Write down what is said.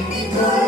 Happy birthday.